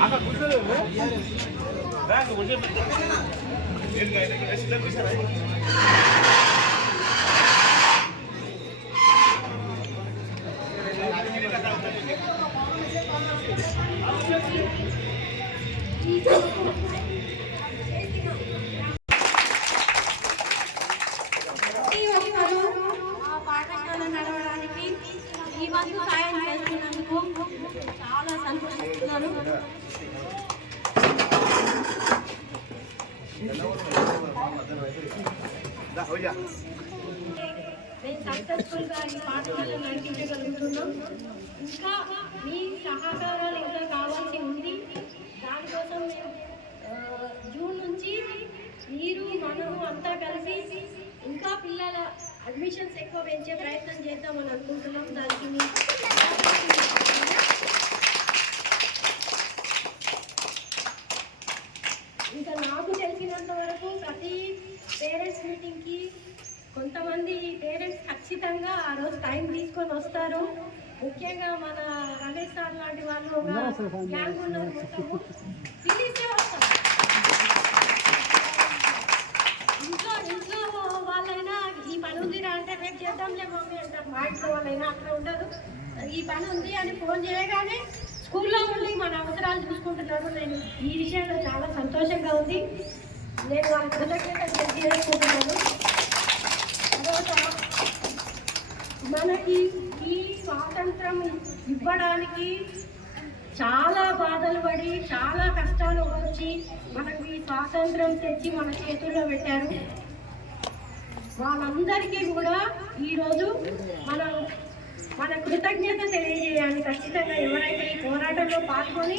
아까 보세요. 나 그거 먼저 얘가 이렇게 시작 비슷하네. పాఠశాల నడవడానికి ఈ వంతు సాయం చేస్తున్నందుకు చాలా సంతోషిస్తున్నాను. మేము సక్సెస్ఫుల్గా ఈ పాఠశాల నడిపించగలుగుతున్నాం. ఇంకా మీ సహకారాలు ఇంకా కావాల్సి ఉంది. దానికోసం మేము జూన్ నుంచి మీరు మనము అంతా కలిసి ఇంకా పిల్లల అడ్మిషన్స్ ఎక్కువ పెంచే ప్రయత్నం చేద్దామని అనుకుంటున్నాం. దానికి ఇంకా నాకు తెలిసినంత వరకు ప్రతి పేరెంట్స్ మీటింగ్కి కొంతమంది పేరెంట్స్ ఖచ్చితంగా ఆ రోజు టైం తీసుకొని వస్తారు. ముఖ్యంగా మన రమేష్ సార్ లాంటి వాళ్ళు గ్యాంగ్ ఉన్నారు, మొత్తము పిలిచే వస్తారు. ఇంట్లో వాళ్ళైనా ఈ పని ఉందిరా అంటే రేపు చేద్దాంలే మమ్మీ అంటారు. మా ఇంట్లో వాళ్ళైనా అట్లా ఉండదు. ఈ పని ఉంది అని ఫోన్ చేయగానే స్కూల్లో ఉండి మన అవసరాలు చూసుకుంటున్నారు. నేను ఈ విషయంలో చాలా సంతోషంగా ఉంది. నేను వాళ్ళ కృతజ్ఞతలు చేసుకుంటున్నాను. తర్వాత మనకి ఈ స్వాతంత్రం ఇవ్వడానికి చాలా బాధలు పడి చాలా కష్టాలు వచ్చి మనకి స్వాతంత్రం తెచ్చి మన చేతుల్లో పెట్టారు. వాళ్ళందరికీ కూడా ఈరోజు మన కృతజ్ఞత తెలియజేయాలి. ఖచ్చితంగా ఎవరైతే ఈ పోరాటంలో పాల్గొని